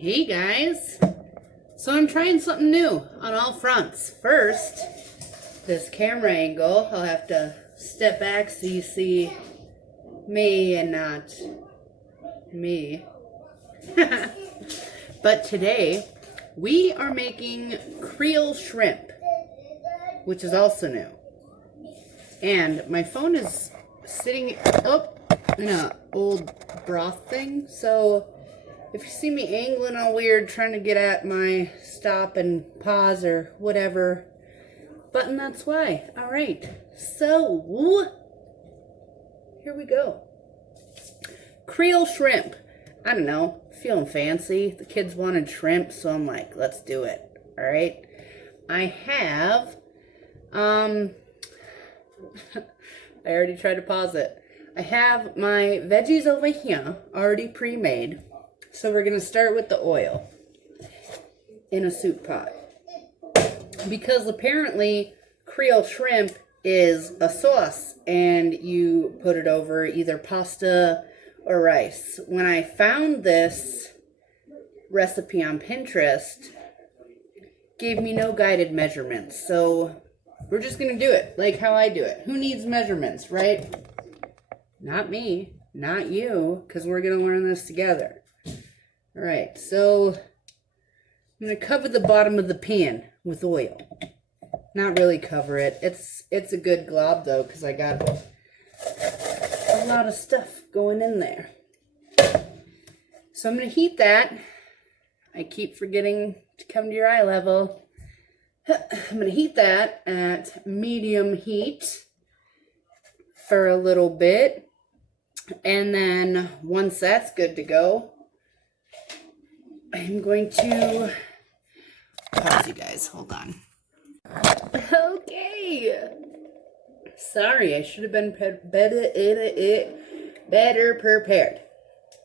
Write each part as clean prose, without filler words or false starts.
Hey guys! So I'm trying something new on all fronts. First, this camera angle, I'll have to step back so you see me and not me. But today, we are making Creole shrimp, which is also new. And my phone is sitting in a old broth thing, so if you see me angling all weird trying to get at my stop and pause or whatever button, that's why. Alright, so here we go. Creole shrimp. I don't know, feeling fancy. The kids wanted shrimp, so I'm like, let's do it. Alright. I have I already tried to pause it. I have my veggies over here already pre-made. So we're going to start with the oil in a soup pot. Because apparently Creole shrimp is a sauce and you put it over either pasta or rice. When I found this recipe on Pinterest, gave me no guided measurements. So we're just going to do it like how I do it. Who needs measurements, right? Not me, not you, because we're going to learn this together. Alright, so I'm going to cover the bottom of the pan with oil. Not really cover it. It's a good glob though, because I got a lot of stuff going in there. So I'm going to heat that. I keep forgetting to come to your eye level. I'm going to heat that at medium heat for a little bit. And then once that's good to go, I'm going to pause you guys. Hold on. Okay. Sorry, I should have been better prepared.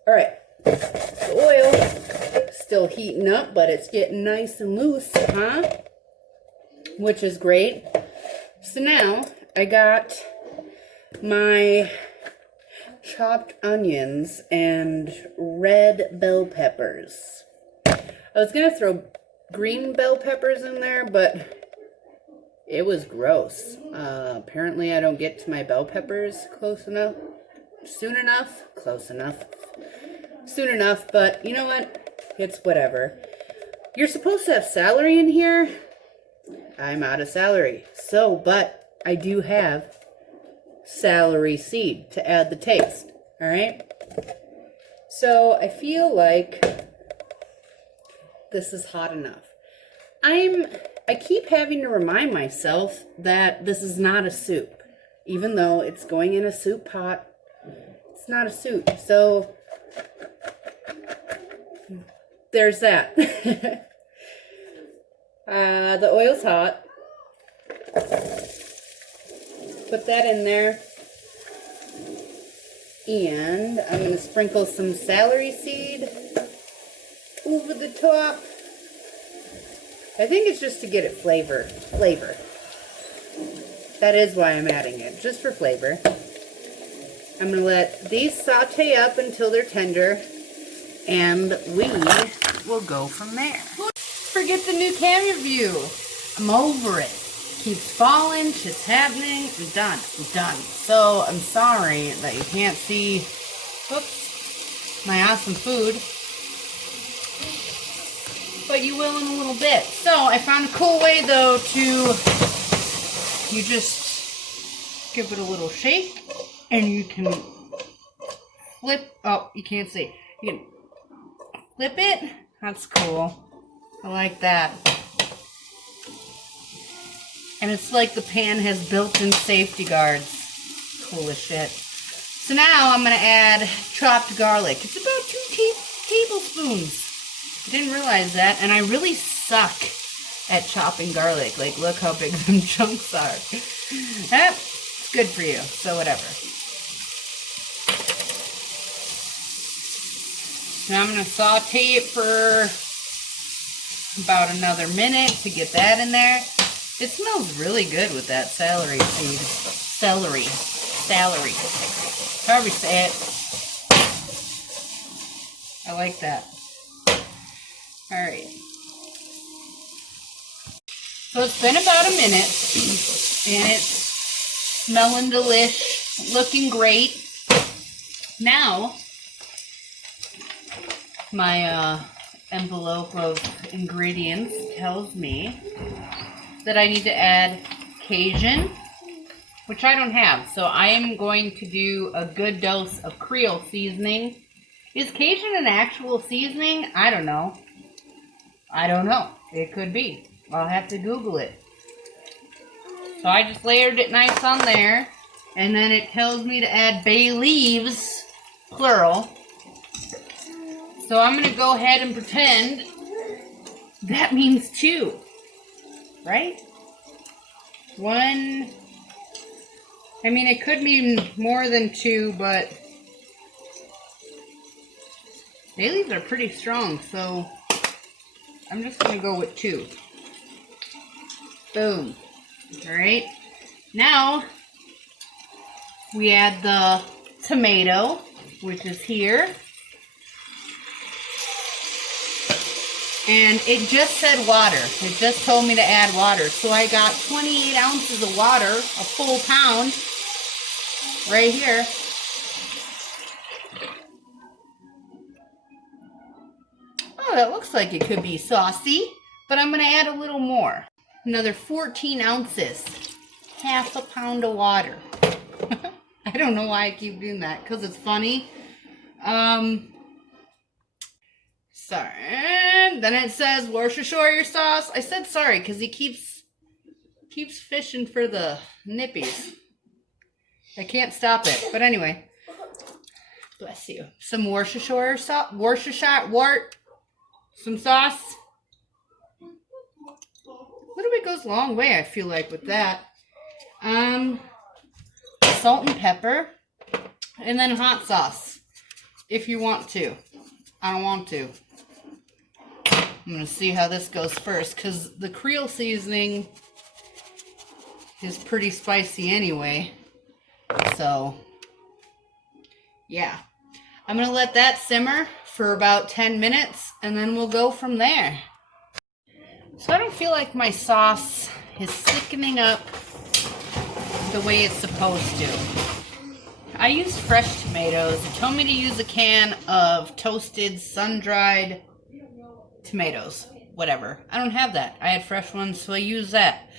All right. The oil still heating up, but it's getting nice and loose, huh? Which is great. So now I got my chopped onions and red bell peppers. I was going to throw green bell peppers in there, but it was gross. Apparently I don't get to my bell peppers soon enough, but you know what? It's whatever. You're supposed to have celery in here. I'm out of celery. So, but I do have celery seed to add the taste. Alright? So, I feel like this is hot enough. I keep having to remind myself that this is not a soup. Even though it's going in a soup pot, it's not a soup. So, there's that. The oil's hot. Put that in there. And I'm going to sprinkle some celery seed over the top. I think it's just to get it flavor. That is why I'm adding it, just for flavor. I'm going to let these saute up until they're tender, and we will go from there. Forget the new camera view. I'm over it. Keeps falling, shit's happening. I'm done. So I'm sorry that you can't see, my awesome food. But you will in a little bit. So I found a cool way though to, you just give it a little shake and you can flip, you can't see. You can flip it. That's cool. I like that. And it's like the pan has built-in safety guards. Cool as shit. So now I'm going to add chopped garlic. It's about 2 tablespoons. I didn't realize that. And I really suck at chopping garlic. Like, look how big them chunks are. It's good for you. So whatever. Now I'm going to saute it for about another minute to get that in there. It smells really good with that celery seed. Celery. However you say it. I like that. Alright. So it's been about a minute, and it's smelling delish, looking great. Now, my envelope of ingredients tells me that I need to add Cajun, which I don't have. So I am going to do a good dose of Creole seasoning. Is Cajun an actual seasoning? I don't know. It could be. I'll have to Google it. So I just layered it nice on there. And then it tells me to add bay leaves, plural. So I'm going to go ahead and pretend that means 2. Right? 1. I mean, it could mean more than 2, but bay leaves are pretty strong, so I'm just going to go with 2. Boom. Alright. Now, we add the tomato, which is here. And it just said water. It just told me to add water. So I got 28 ounces of water, a full pound, right here. Oh, that looks like it could be saucy, but I'm going to add a little more. Another 14 ounces, half a pound of water. I don't know why I keep doing that, because it's funny. Sorry. And then it says Worcestershire sauce. I said sorry because he keeps fishing for the nippies. I can't stop it. But anyway, bless you. Some Worcestershire sauce. Some sauce. A little bit goes a long way, I feel like, with that. Salt and pepper. And then hot sauce. If you want to. I don't want to. I'm going to see how this goes first, because the Creole seasoning is pretty spicy anyway. So, yeah. I'm going to let that simmer for about 10 minutes, and then we'll go from there. So I don't feel like my sauce is thickening up the way it's supposed to. I used fresh tomatoes. It told me to use a can of toasted, sun-dried tomatoes. Whatever. I don't have that. I had fresh ones, so I use that.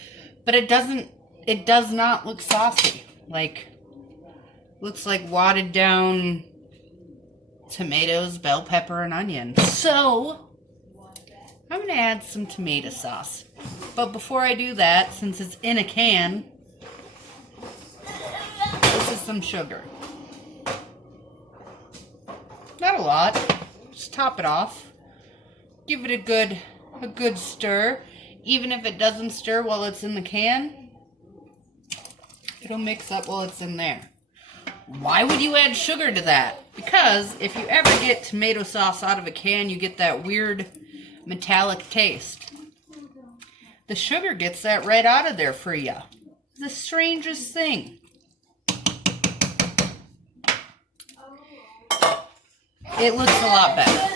But it does not look saucy. Like, looks like watered down tomatoes, bell pepper, and onion. So, I'm going to add some tomato sauce. But before I do that, since it's in a can, this is some sugar. Not a lot. Just top it off. Give it a good stir. Even if it doesn't stir while it's in the can, it'll mix up while it's in there. Why would you add sugar to that? Because if you ever get tomato sauce out of a can, you get that weird metallic taste. The sugar gets that right out of there for you. The strangest thing. It looks a lot better.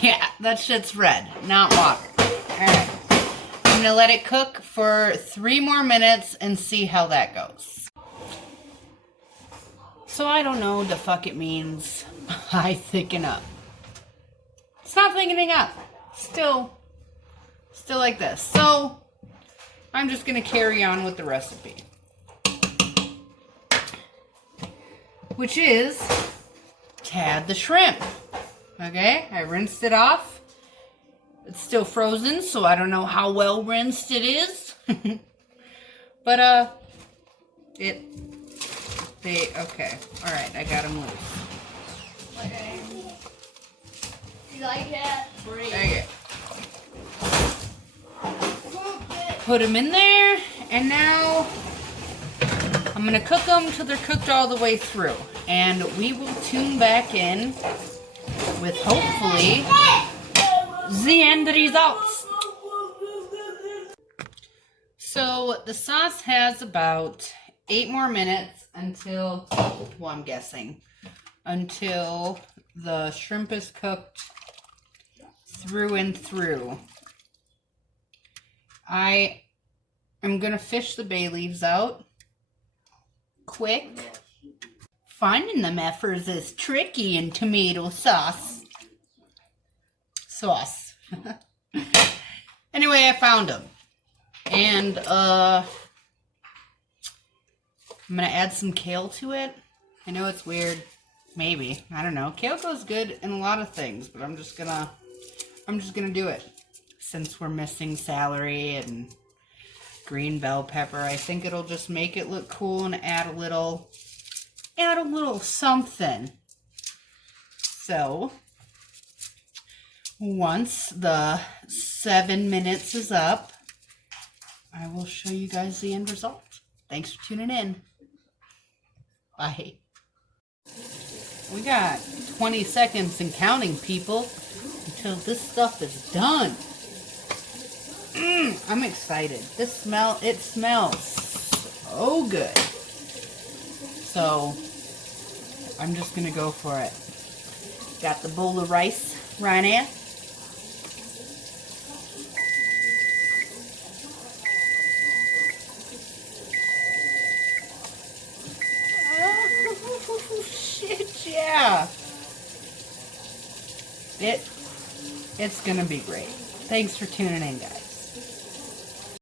Yeah, that shit's red, not water. Alright. I'm going to let it cook for 3 more minutes and see how that goes. So I don't know what the fuck it means by thicken up. It's not thickening up. Still like this. So I'm just going to carry on with the recipe. Which is to add the shrimp. Okay, I rinsed it off. It's still frozen, so I don't know how well rinsed it is. But, okay. Alright, I got them loose. Okay. You like it? Okay. Put them in there, and now I'm going to cook them till they're cooked all the way through. And we will tune back in with hopefully the end results. So the sauce has about 8 more minutes until, well, I'm guessing, until the shrimp is cooked through and through. I am going to fish the bay leaves out quick. Finding them effers is tricky in tomato sauce. Anyway, I found them. And I'm going to add some kale to it. I know it's weird. Maybe. I don't know. Kale goes good in a lot of things, but I'm just gonna do it. Since we're missing celery and green bell pepper, I think it'll just make it look cool and add a little something. So, once the 7 minutes is up, I will show you guys the end result. Thanks for tuning in. Bye. We got 20 seconds and counting, people, until this stuff is done. I'm excited. It smells so good. So, I'm just going to go for it. Got the bowl of rice right now. Shit, yeah. It's gonna be great. Thanks for tuning in, guys.